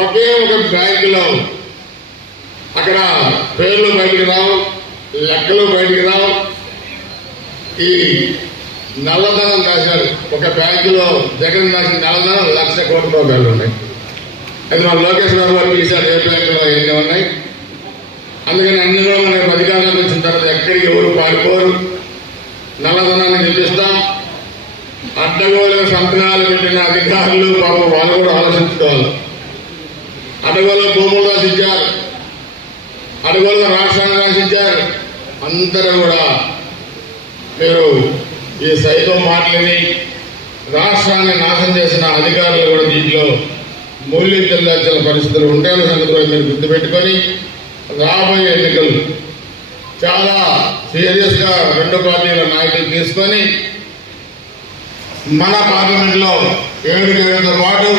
ఒకే ఒక బ్యాంకులో అక్కడ పేర్లు బయటికి రావు లెక్కలు బయటికి రావు. ఈ నల్లధనం రాశారు. ఒక బ్యాంకులో జగన్ రాసిన నల్లధనం లక్ష కోట్ల రూపాయలు ఉన్నాయి. అది మన లోకేష్ బాబు గారు తీశారు ఏ బ్యాంకులో ఎన్ని ఉన్నాయి. అందుకని అన్ని రోజులు రేపు అధికారంలోకి వచ్చిన తర్వాత ఎక్కడికి ఎవరు పారిపోరు. నల్లధనాన్ని నిలిపిస్తాం అడ్డగోళ సంతకాలు పెట్టిన అధికారులు పాపం వాళ్ళు కూడా ఆలోచించుకోవాలి. అడగోలు భూములు రాసిచ్చారు. అడగోలుగా రాష్ట్రాన్ని రాసిచ్చారు. అందరూ కూడా మీరు ఈ సైతం మాటలని రాష్ట్రాన్ని నాశనం చేసిన అధికారులు కూడా దీంట్లో మూల్యం చెల్లాల్సిన పరిస్థితులు ఉంటాయన్న సంగతి కూడా మీరు గుర్తుపెట్టుకొని రాబోయే ఎన్నికలు చాలా సీరియస్గా రెండు పార్టీల నాయకులు తీసుకొని మన పార్లమెంట్లో ఏడు ఏడుతో పాటు